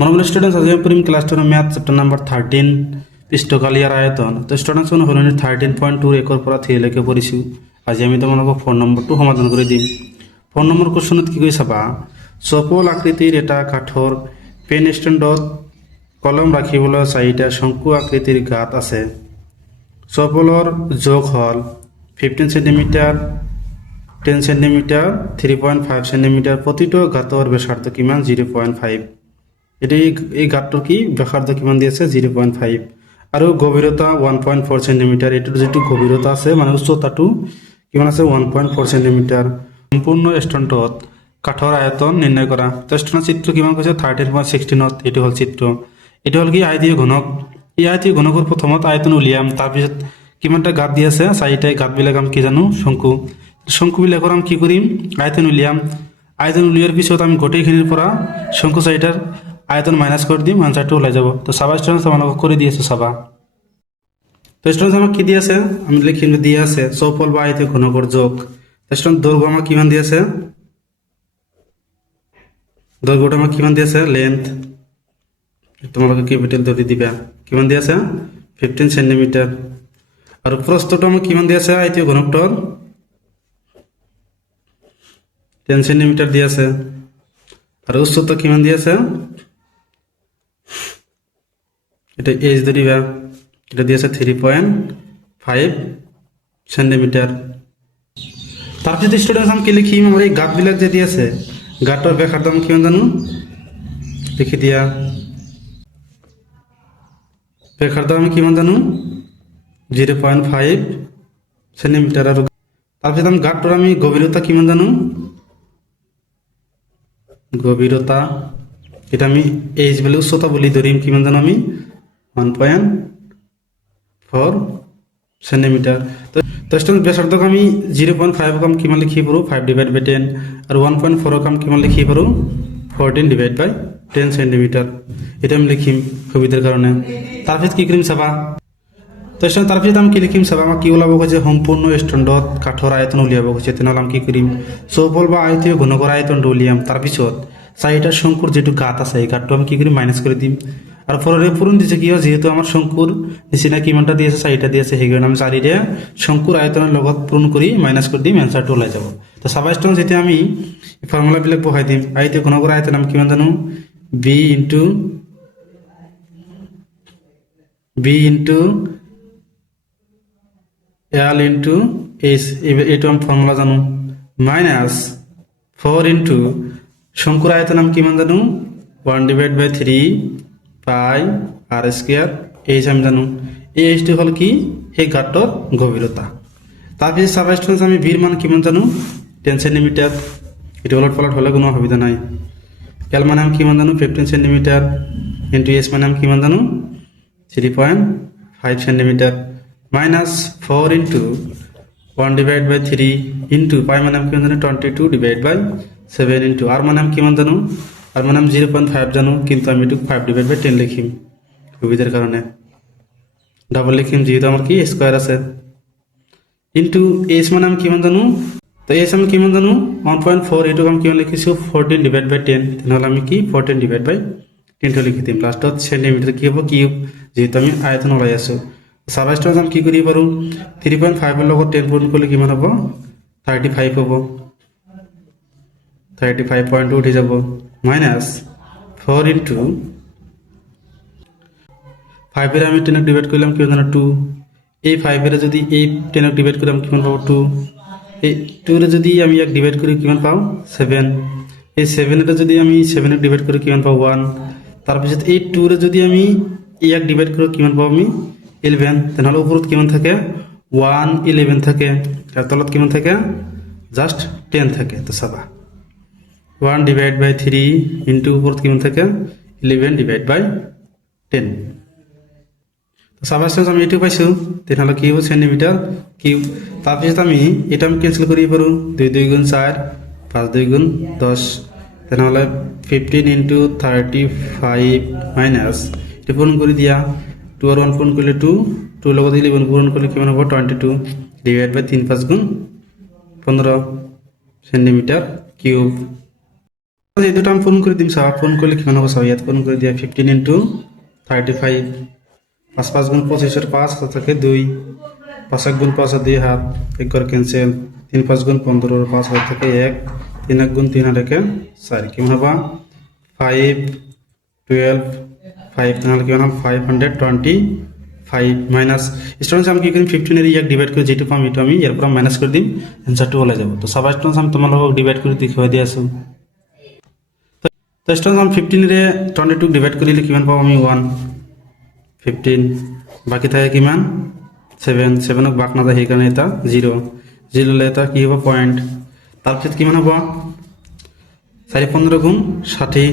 Normal students আজ আমি পড়িম class 10 math chapter number 13 পৃষ্ঠকালীয়ার আয়তন। তো স্টুডেন্টস হল 13.2 একর পৰা 3 লৈকে পঢ়িছো। আজি আমি তোমালোকক 4 নম্বৰটো সমাধান কৰি দিম। 4 নম্বৰ কোৱেশ্যনত কি কৈ চাবা, চপল আকৃতিৰ এটা কাঠৰ পেন ষ্টেণ্ডত কলম ৰাখিবলৈ 4টা শংকু আকৃতিৰ গাঁত আছে। চপলৰ জোখ হল 15 সেন্টিমিটার, 10 সেন্টিমিটার, 3.5 সেন্টিমিটার। প্ৰতিটো গাঁতৰ ব্যাসাৰ্ধ কিমান 0.5। এটি এই গাঁতটোৰ কি ব্যাসাৰ্ধ কিমান দি আছে 0.5 আৰু গভীৰতা 1.4 সেন্টিমিটার। এটোৰ যেটো গভীৰতা আছে মানে উচ্চতাটো কিমান আছে 1.4 সেন্টিমিটার। সম্পূৰ্ণ ষ্টেণ্ডত কাঠৰ আয়তন নিৰ্ণয় কৰা। তো ষ্টেণ্ডৰ চিত্ৰ কিমান কৈছে 13.16ত। এটো হল চিত্ৰ। এটো হল কি আয়তীয় ঘনক। এই আয়তীয় ঘনকৰ প্ৰথমত আয়তন উলিয়াম, তাৰপিছত কিমানটা গাঁত দি আছে 4টা। গাঁতবিলাক আমি কি জানো শংকু। শংকুবিলাকৰ আমি কি কৰিম আয়তন উলিয়াম। আয়তন উলিয়াৰ পিছত আমি গোটেইখিনিৰ পৰা শংকু 4টাৰ আয়তন মাইনাস করে দিম, আনসারটা ওলাই যাব। তো সাবা স্টুডেন্টস আমাকে করে দিয়েছে সাবা। তো স্টুডেন্টস আমাকে কি দিয়ে আছে আমি লিখিম দিয়ে আছে চৌপল বা আয়তীয় ঘনকের যোগ। তো স্টুডেন্ট দৈর্ঘ্য আমার কিমান দিয়ে আছে, দৈর্ঘ্যটা আমার কিমান দিয়ে আছে লেন্থ, তোমালোকে ক্যাপিটাল ধরে দিবা কিমান দিয়ে আছে 15 সেন্টিমিটার। আর প্রস্থটা আমার কিমান দিয়ে আছে আয়তীয় ঘনকটার 10 সেন্টিমিটার দিয়ে আছে। আর উচ্চতা কিমান দিয়ে আছে, এটা এইচ ধরিবা, এটা দিয়েছে 3.5 সেন্টিমিটার। তারপর যদি স্টুডেন্টস আমি কি লিখিম আমার এই গাঁতবিলাক যে দিয়েছে গাঁতটার ব্যাসার্ধ আমি কিমান জানো লিখি দিয়া, ব্যাসার্ধ আমি কিমান জানো 0.5 সেন্টিমিটার। আর তারপর আমি গাঁতটার আমি গভীরতা কিমান জানো, গভীরতা এটা আমি এইচ বলে উচ্চতা বলি ধরিম কিমান জানো আমি 1.4 সেন্টিমিটার। তো স্টুডেন্ট ব্যাসার্ধক আমি 0.5 কাম কিমান লিখি পারো 5/10 আর 1.4 কাম কিমান লিখি পারো 14/10 সেন্টিমিটার। এটা আমি লিখিম সুবিধার কারণে। তারপর কি করিম চাবা, তো স্টুডেন্ট তারপর আমি কি লিখিম চাবা আমাক কি ওলাব কৈছে সম্পূর্ণ ষ্টেণ্ডত কাঠৰ আয়তন উলিয়াব কৈছে। তেনেহ'লে আমি কি কৰিম চৌপল বা আয়তীয় ঘনকৰ আয়তনটো উলিয়াম। তাৰপিছত 4টা শংকুৰ যেটো গাঁত আছে এই গাঁতটো আমি কি কৰিম মাইনাস করে দিম। আর পরে পূরণ দিছে কি হয় যেহেতু আমার শঙ্কুর নিচিনা কিমানটা দিয়েছে 4টা দিয়েছে সেইকাৰণে আমি 4টা শঙ্কুর আয়তনের লগত পূরণ কৰি মাইনাস করে দিম, অ্যান্সারটা ওলাই যাব। তো সাবা স্টুডেন্ট যেতিয়া আমি ফর্মুলাবিলাক বহাই দিম আয়তীয় ঘনকৰ আয়তন আমি কিমান জানো b into l into h, এইটো আমি ফর্মুলা জানো, মাইনাস 4 ইনটু শঙ্কুর আয়তন আমি কিমান জানো 1/3 পাই আর স্কয়ার এইচ আমি জানো। এই এইচটি হল কি সেই গাঁতর গভীরতা। তারপরে সাবা স্টুডেন্টস আমি ভির মান কিমান জানো 10 সেন্টিমিটার। এটা উলট পালট হলে কোনো অসুবিধা নাই। এল মানে আমি কিমান জানো 15 সেন্টিমিটার ইন্টু এস মানে আমি কিমান জানো 3.5 সেন্টিমিটার মাইনাস 4 ইন্টু 1/3 ইন্টু পাই মানে আমি কিমান জানো 22/7 ইন্টু আর মানে আমি কিমান জানো, আর মানে আমি 0.5 জানো কিন্তু আমি একটু 5/10 লিখিম সুবিধার কারণে। ডাবল লিখিম যেহেতু আমার কি স্কোয়ার আছে ইন্টু এইচ মানে আমি কিমান জানো, তো এইচ আমি কিমান জানো 1.4, এটুকু আমি কিমান লিখিছো 14/10। তেনেহলে আমি কি 14/10 লিখি দিম। লাস্টত সেন্টিমিটার কি হবো কিউব, যেহেতু আমি আয়তন ওলাই আছো। সাবা স্টুডেন্টস আমি কি কৰিব পাৰো 3.5 এর লগত 10 পূরণ করলে কিমান হবো 35 হবো, 35.2 উঠি যাব মাইনাস 4 ইন্টু 5 এর আমি 10 ডিভাইড করলাম কিমান জানো 2। এই 5 এর যদি এই 10 ডিভাইড করলাম কিমান পাবো 2। এই 2 এর যদি আমি 1 ডিভাইড করি কিমান পাও 7। এই 7 এর যদি আমি 7 এর ডিভাইড করি কিমান পাও 1। তারপিছত এই 2 এর যদি আমি 1 ডিভাইড করি কিমান পাও আমি 11। তাহলে উপরত কিমান থাকে 1 11 থাকে আর তলত কিমান থাকে জাস্ট 10 থাকে। তো সাবা 1/3 ইন্টু উপর কিমান থাকে 11/10। তো সাবা স্টুডেন্টস আমি এটু পাইছো তেনেহলে কি হবে সেন্টিমিটার কিউব। তারপিছত আমি এটা আমি ক্যান্সেল করি পারো 2 2 গুণ 4 5 2 গুণ 10। তেনেহলে 15 ইন্টু 35 মাইনাস এটা পূরণ করে দিয়া 2 আর 1 পূরণ করলে 2, 2 লগত 11 পূরণ করলে কিমান হবে 22 ডিভাইড বাই 3 5 গুণ 15 সেন্টিমিটার কিউব। এই দুটো আমি পূরণ করে দিম চাবা পূরণ করলে কিমান হ'ব চাবা ইয়াত পূরণ করে দিয়া 15 ইন্টু 35 5 5 গুণ 25 5 থাকে 2 5 1 গুণ 5 2 হাত 1 করে ক্যান্সেল 3 5 গুণ 15 5 হাত থাকে 1 3 1 গুণ 3 হাত থাকে 4 কিমান হ'ব 5 12 5 তাহলে কিমান হ'ব 525 মাইনাস স্টুডেন্টস আমি কি করিম 15 এর ইয়াক ডিভাইড করে যেটা পাম এটা আমি এর পর মাইনাস করে দিম অ্যানসারটা ওলা যাব তো সবাই স্টুডেন্টস আমি তোমালোকক ডিভাইড করে দেখাই দি আছো তো স্টুডেন্টস আমি 15 রে 22 ডিভাইড কৰিলে কিমান পাম আমি 1 15 বাকি থাকে কিমান 7 7 ক বাক না যায় সেইকাৰণে এটা 0 0 লে এটা কি হ'ব পয়েন্ট তাৰপিছত কিমান হ'ব 4 15 গুণ 60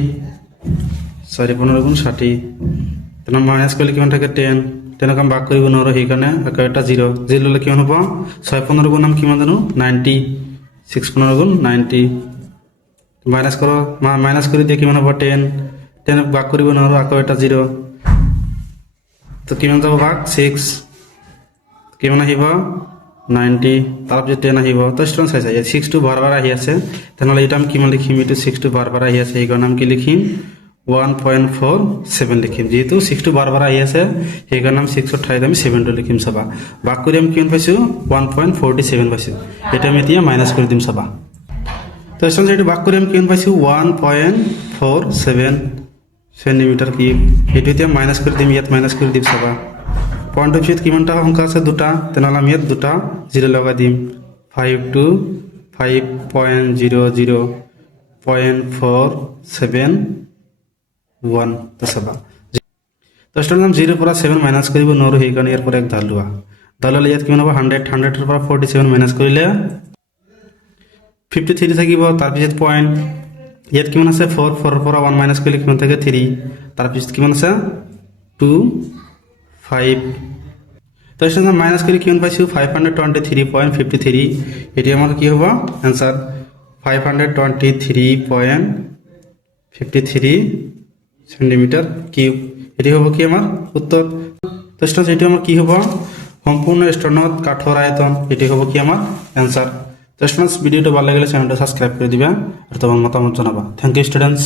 4 15 গুণ 60 তেনে মাইনাস কৰিলে কিমান থাকে 10 10 ক বাক কৰিব নোৱাৰো সেইকাৰণে আকৌ এটা 0 0 লে কিমান হ'ব 6 15 গুণ আমি কিমান জানো 90 6 15 গুণ 90 মাইনাস করো মাইনাস করে দিয়ে কিমান হ'ব 10 10 ভাগ কৰিব নোৱাৰো আকৌ এটা 0 তো কিমান যাব ভাগ 6 কিমান আহিব 90 তাৰপিছত 10 আহিব তো স্টুডেন্ট চাই 6 টো বাৰবাৰ আহি আছে তেনেহ'লে এটা আমি কিমান লিখিম এইটো 6 টো বাৰবাৰ আহি আছে সেইকাৰণে আমি কি লিখিম 1.47 লিখিম যেহেতু 6 টো বাৰবাৰ আহি আছে সেইকাৰণে আমি 6 ৰ ঠাইত আমি 7 টো লিখিম চাবা ভাগ কৰি আমি কিমান পাইছো 1.47 পাইছো এটা আমি এতিয়া মাইনাস কৰি দিম চাবা তো স্টুডেন্টস এটা ভাগ কৰি আমি কিমান পাইছো 1.47 সেন্টিমিটার কিউব এটা এতিয়া মাইনাস কৰি দিম ইয়াত মাইনাস কৰি দিম চাবা পয়েন্ট অফ ভিউত কিমানটা অংক আছে দুটা তেনেহ'লে আমি ইয়াত দুটা 0 লগাই দিম 5 to 5.00.471 তো চাবা তো স্টুডেন্টস আমি 0 পৰা 7 মাইনাস কৰিব নোৱাৰো সেইকাৰণে ইয়াৰ পৰা এক ধাৰ লোৱা ধাৰ ল'লে ইয়াত কিমান হ'ব 100 100 ৰ পৰা 47 মাইনাস কৰিলে 53 থাকিব তাৰপিছত পয়েন্ট ইয়াত কিমান আছে 4 4 ৰ পৰা 1 মাইনাস কৰিলে কিমান থাকে 3 তাৰপিছত কিমান আছে 2 5 তো এখানে মাইনাস কৰি কিমান পাইছো 523.53 এটি আমাৰ কি হ'ব आंसर 523.53 সেন্টিমিটার কিউব এটি হ'ব কি আমাৰ উত্তৰ তো স্টুডেন্টস এটি আমাৰ কি হ'ব সম্পূৰ্ণ স্তনত কাঠৰ আয়তন এটি হ'ব কি আমাৰ आंसर তো স্টুডেন্টস ভিডিওটো ভালো লাগলে চ্যানেলটা সাবস্ক্রাইব করে দিবা আর তোমার মতামত জানাবা থ্যাংক ইউ স্টুডেন্টস